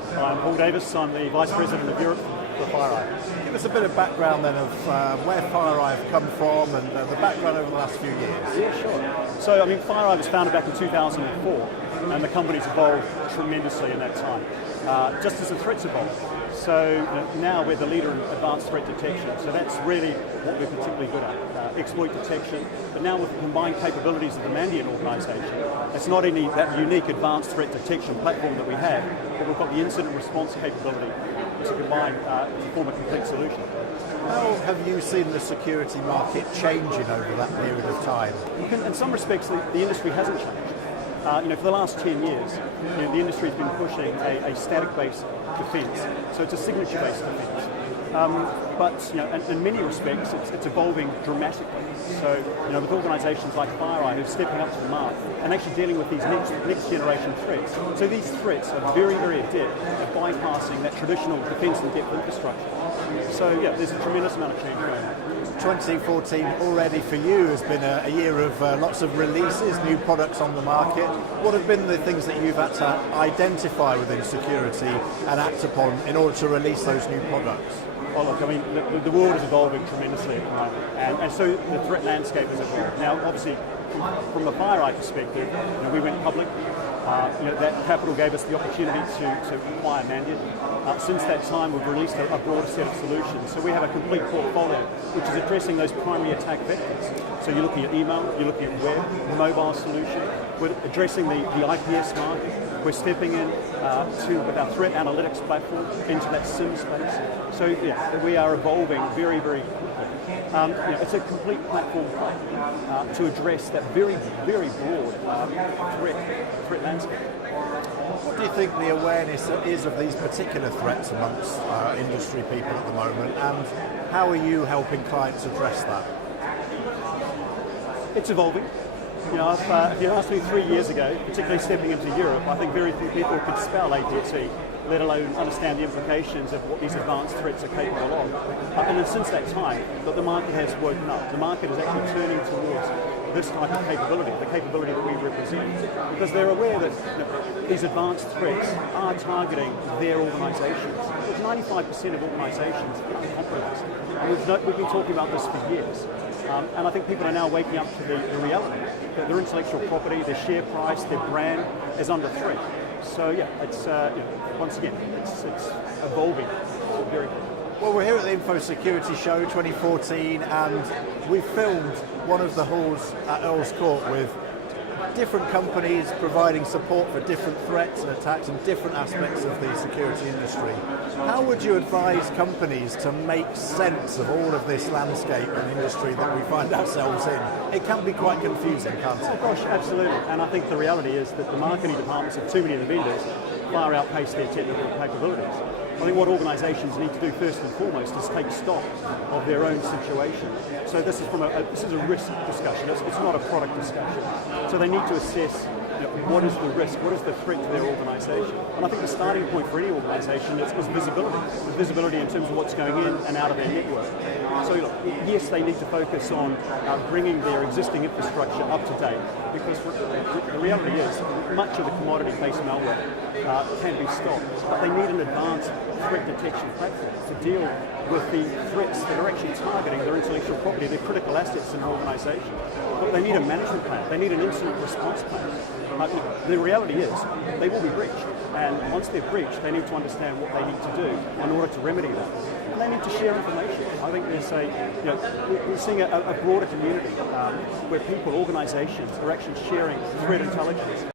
Hi, I'm Paul Davis. I'm the Vice President of Europe for FireEye. Give us a bit of background then of where FireEye have come from and the background over the last few years. Yeah, sure. So, FireEye was founded back in 2004, and the company's evolved tremendously in that time, just as the threats evolve. So now we're the leader in advanced threat detection. So that's really what we're particularly good at, exploit detection. But now with the combined capabilities of the Mandiant organisation, it's not only that unique advanced threat detection platform that we have, but we've got the incident response capability to combine to form a complete solution. How have you seen the security market changing over that period of time? In some respects, the industry hasn't changed. For the last 10 years, the industry's been pushing a static-based defence, so it's a signature-based defence. But in many respects, it's evolving dramatically. So, with organisations like FireEye who are stepping up to the mark and actually dealing with these next generation threats. So these threats are very, very adept at bypassing that traditional defence and depth infrastructure. So there's a tremendous amount of change going on. 2014 already for you has been a year of lots of releases, new products on the market. What have been the things that you've had to identify within security and act upon in order to release those new products? Oh look, the world is evolving tremendously at the moment, and so the threat landscape has evolved. Now, obviously, from the FireEye perspective, we went public. That capital gave us the opportunity to acquire Mandiant. Since that time, we've released a broader set of solutions. So we have a complete portfolio which is addressing those primary attack vectors. So you're looking at email, you're looking at web, mobile solution. We're addressing the IPS market. We're stepping in with our threat analytics platform into that SIM space. So we are evolving very, very quickly. It's a complete platform play to address that very, very broad threat landscape. What do you think the awareness is of these particular threats amongst industry people at the moment, and how are you helping clients address that? It's evolving. If you asked me 3 years ago, particularly stepping into Europe, I think very few people could spell APT, let alone understand the implications of what these advanced threats are capable of. And then since that time, the market has woken up. The market is actually turning towards this type of capability, the capability that we represent, because they're aware that these advanced threats are targeting their organisations. 95% of organisations are compromised. And we've been talking about this for years. And I think people are now waking up to the reality that their intellectual property, their share price, their brand is under threat. So it's once again, it's evolving very quickly. Well, we're here at the Infosecurity Show 2014, and we filmed one of the halls at Earl's Court with different companies providing support for different threats and attacks and different aspects of the security industry. How would you advise companies to make sense of all of this landscape and industry that we find ourselves in? It can be quite confusing, can't it? Oh gosh, absolutely. And I think the reality is that the marketing departments of too many of the vendors far outpace their technical capabilities. I think what organisations need to do first and foremost is take stock of their own situation. So this is a risk discussion. It's not a product discussion. So they need to assess what is the risk, what is the threat to their organisation. And I think the starting point for any organisation is visibility. Visibility in terms of what's going in and out of their network. So yes, they need to focus on bringing their existing infrastructure up to date, because the reality is much of the commodity-based malware can be stopped, but they need an advanced threat detection platform to deal with the threats that are actually targeting their intellectual property, their critical assets in an organisation. But they need a management plan, they need an incident response plan. The reality is they will be breached, and once they're breached, they need to understand what they need to do in order to remedy that. And they need to share information. I think we're seeing a broader community where people, organisations are actually sharing threat intelligence.